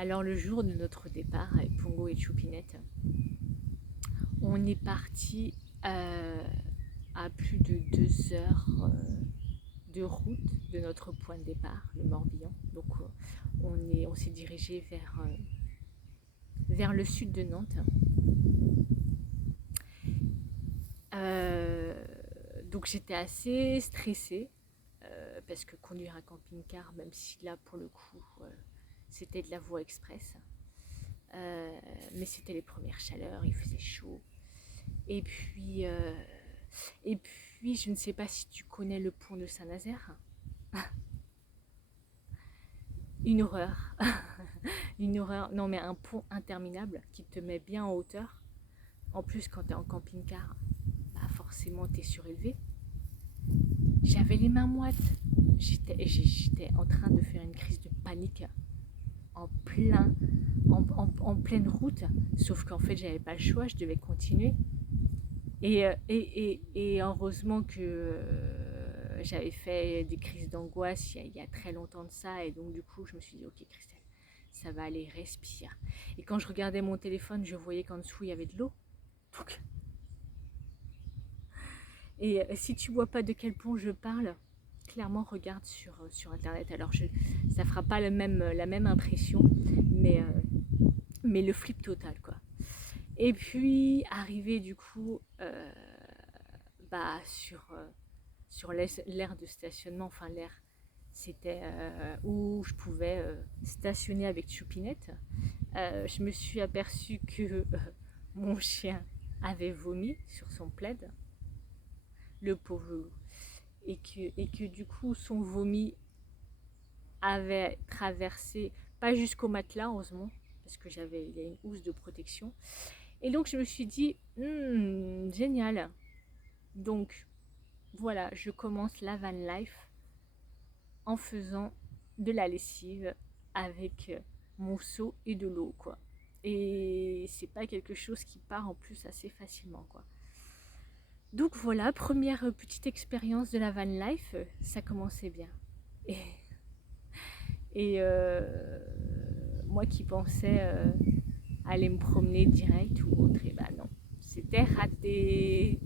Alors le jour de notre départ avec Pongo et Choupinette, on est parti à plus de 2 heures de route de notre point de départ, le Morbihan. Donc on s'est dirigé vers le sud de Nantes. Donc j'étais assez stressée parce que conduire un camping-car, même si là pour le coup c'était de la voie express, mais c'était les premières chaleurs, il faisait chaud. Et puis, euh, et puis je ne sais pas si tu connais le pont de Saint-Nazaire. Une horreur. Une horreur. Non, mais un pont interminable qui te met bien en hauteur. En plus, quand tu es en camping-car, bah forcément, tu es surélevé. J'avais les mains moites. J'étais en train de faire une crise de panique en, plein, en pleine route. Sauf qu'en fait, j'avais pas le choix, je devais continuer. Et heureusement que j'avais fait des crises d'angoisse il y a très longtemps de ça. Et donc, du coup, je me suis dit, ok, Christelle, ça va aller, respire. Et quand je regardais mon téléphone, je voyais qu'en dessous, il y avait de l'eau. Donc, et si tu vois pas de quel pont je parle, clairement, regarde sur Internet. Alors, ça fera pas la même impression, mais, mais le flip total, quoi. Et puis, arrivé, du coup, bah, sur l'aire de stationnement, enfin l'aire, c'était où je pouvais stationner avec Choupinette. Je me suis aperçue que mon chien avait vomi sur son plaid, le pauvre loup, et que du coup son vomi avait traversé, pas jusqu'au matelas heureusement, parce que il y a une housse de protection. Et donc je me suis dit, génial. Donc voilà, je commence la van life en faisant de la lessive avec mon seau et de l'eau, quoi. Et c'est pas quelque chose qui part en plus assez facilement, quoi. Donc voilà, première petite expérience de la van life, ça commençait bien. Et, et moi qui pensais aller me promener direct ou autre, et bah non, c'était raté.